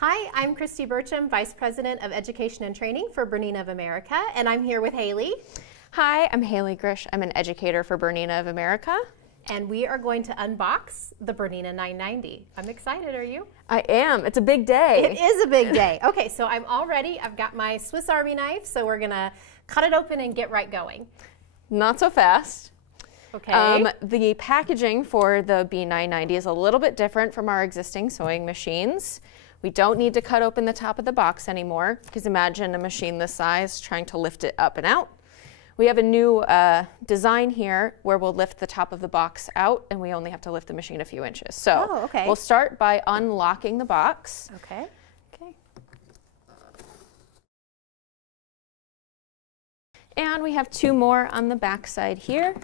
Hi, I'm Christy Burcham, Vice President of Education and Training for Bernina of America, and I'm here with Haley. Hi, I'm Haley Grish. I'm an educator for Bernina of America. And we are going to unbox the Bernina 990. I'm excited, are you? I am. It's a big day. It is a big day. Okay, so I'm all ready. I've got my Swiss Army knife, so we're gonna cut it open and get right going. Not so fast. Okay. The packaging for the B990 is a little bit different from our existing sewing machines. We don't need to cut open the top of the box anymore, because imagine a machine this size trying to lift it up and out. We have a new design here where we'll lift the top of the box out, and we only have to lift the machine a few inches. So we'll start by unlocking the box. Okay. And we have two more on the back side here.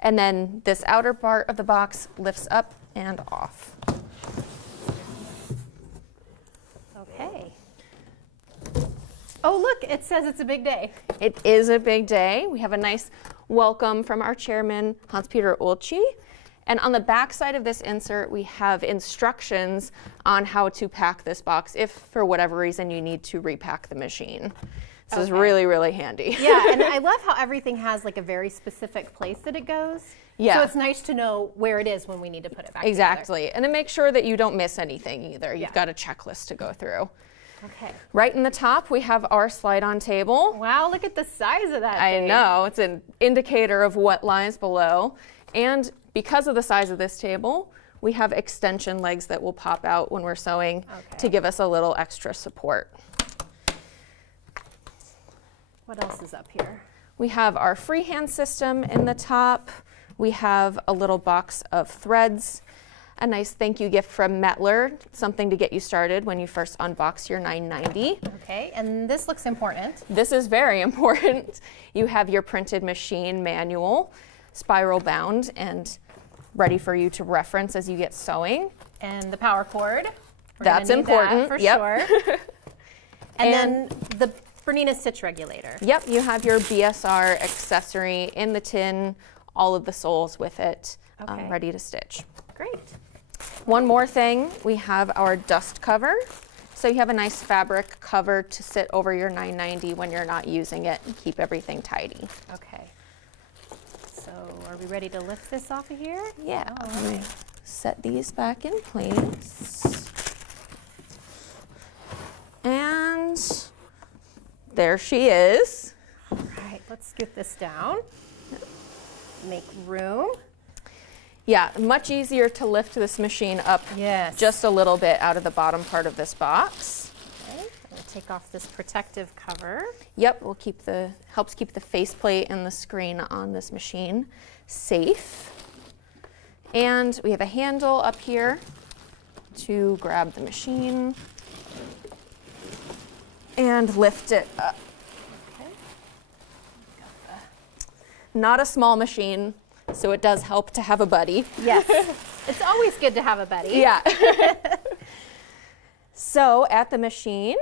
And then this outer part of the box lifts up and off. Okay. Oh, look, it says it's a big day. It is a big day. We have a nice welcome from our chairman, Hans-Peter Ulci. And on the back side of this insert, we have instructions on how to pack this box if, for whatever reason, you need to repack the machine. This is really, really handy. Yeah, and I love how everything has like a very specific place that it goes. Yeah. So it's nice to know where it is when we need to put it back Exactly. together. And to make sure that you don't miss anything either. You've got a checklist to go through. Okay. Right in the top, we have our slide-on table. Wow, look at the size of that thing. I know. It's an indicator of what lies below. And because of the size of this table, we have extension legs that will pop out when we're sewing to give us a little extra support. What else is up here? We have our freehand system in the top. We have a little box of threads, a nice thank you gift from Mettler, something to get you started when you first unbox your 990. Okay, and this looks important. This is very important. You have your printed machine manual, spiral bound and ready for you to reference as you get sewing. And the power cord. That's important. That for sure. and then the Bernina stitch regulator. Yep, you have your BSR accessory in the tin, all of the soles with it, ready to stitch. Great. One more thing, we have our dust cover. So you have a nice fabric cover to sit over your 990 when you're not using it and keep everything tidy. Okay. So are we ready to lift this off of here? Yeah. Let me set these back in place. And there she is. All right, let's get this down. Make room. Yeah, much easier to lift this machine up just a little bit out of the bottom part of this box. Okay, I'm gonna take off this protective cover. Yep, helps keep the faceplate and the screen on this machine safe. And we have a handle up here to grab the machine and lift it up. Okay. Not a small machine, so it does help to have a buddy. Yes, it's always good to have a buddy. Yeah. So at the machine,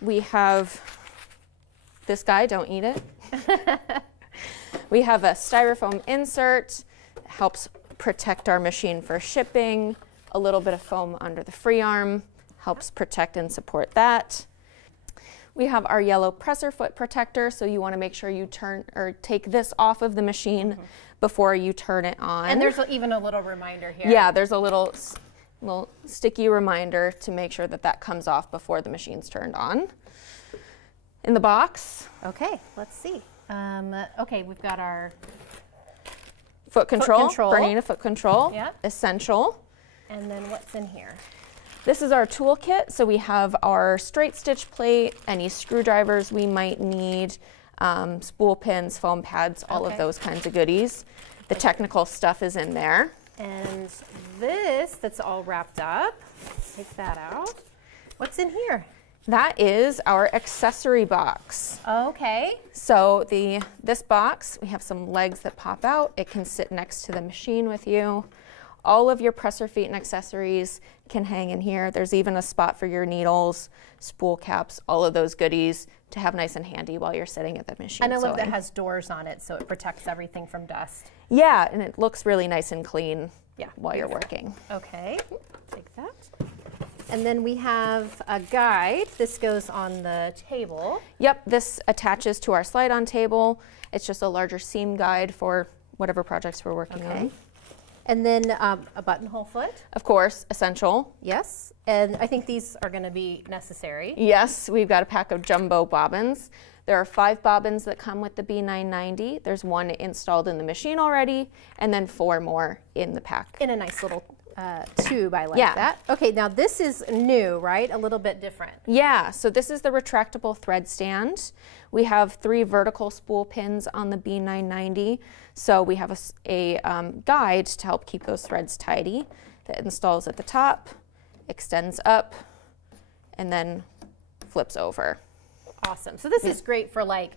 we have this guy, don't eat it. We have a styrofoam insert, helps protect our machine for shipping. A little bit of foam under the free arm, helps protect and support that. We have our yellow presser foot protector, so you want to make sure you turn or take this off of the machine before you turn it on. And there's even a little reminder here. Yeah, there's a little sticky reminder to make sure that that comes off before the machine's turned on. In the box. Okay, let's see. Okay, we've got our foot control. Bernina foot control. Yep. Essential. And then what's in here? This is our toolkit, so we have our straight stitch plate, any screwdrivers we might need, spool pins, foam pads, all of those kinds of goodies. The technical stuff is in there. And this that's all wrapped up, let's take that out. What's in here? That is our accessory box. Okay. So this box, we have some legs that pop out. It can sit next to the machine with you. All of your presser feet and accessories can hang in here. There's even a spot for your needles, spool caps, all of those goodies to have nice and handy while you're sitting at the machine. And I love that it has doors on it, so it protects everything from dust. Yeah, and it looks really nice and clean. while you're working. Okay, take that. And then we have a guide. This goes on the table. Yep, this attaches to our slide-on table. It's just a larger seam guide for whatever projects we're working on. And then a buttonhole foot. Of course, essential. Yes, and I think these are going to be necessary. Yes, we've got a pack of jumbo bobbins. There are 5 bobbins that come with the B990. There's 1 installed in the machine already, and then 4 more in the pack. In a nice little tube, I like that. Okay, now this is new, right? A little bit different. Yeah, so this is the retractable thread stand. We have 3 vertical spool pins on the B990. So we have a guide to help keep those threads tidy that installs at the top, extends up, and then flips over. Awesome. So this is great for like,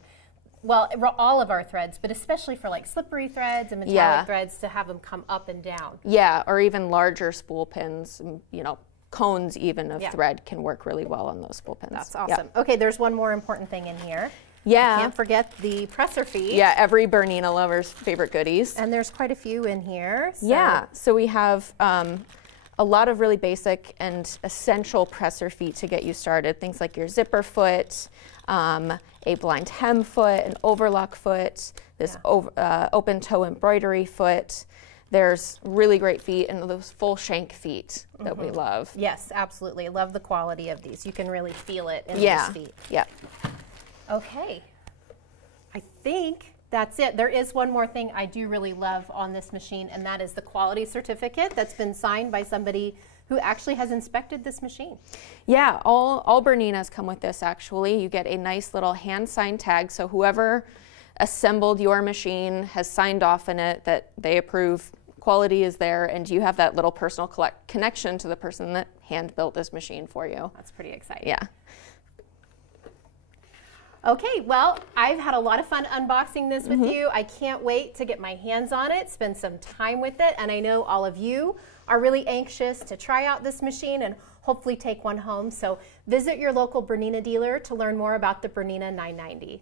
well, all of our threads, but especially for like slippery threads and metallic threads to have them come up and down. Yeah, or even larger spool pins, you know, cones even of thread can work really well on those spool pins. That's awesome. Okay, there's one more important thing in here. Yeah. Can't forget the presser feet. Yeah, every Bernina lover's favorite goodies. And there's quite a few in here. So. Yeah, so we have a lot of really basic and essential presser feet to get you started. Things like your zipper foot, a blind hem foot, an overlock foot, this open toe embroidery foot. There's really great feet and those full shank feet that we love. Yes, absolutely. Love the quality of these. You can really feel it in these feet. Yeah. Okay. I think that's it. There is one more thing I do really love on this machine, and that is the quality certificate that's been signed by somebody who actually has inspected this machine. Yeah, all Berninas come with this actually. You get a nice little hand-signed tag, so whoever assembled your machine has signed off in it that they approve quality is there, and you have that little personal connection to the person that hand-built this machine for you. That's pretty exciting. Yeah. Okay, well, I've had a lot of fun unboxing this with you. I can't wait to get my hands on it, spend some time with it, and I know all of you are really anxious to try out this machine and hopefully take one home. So visit your local Bernina dealer to learn more about the Bernina 990.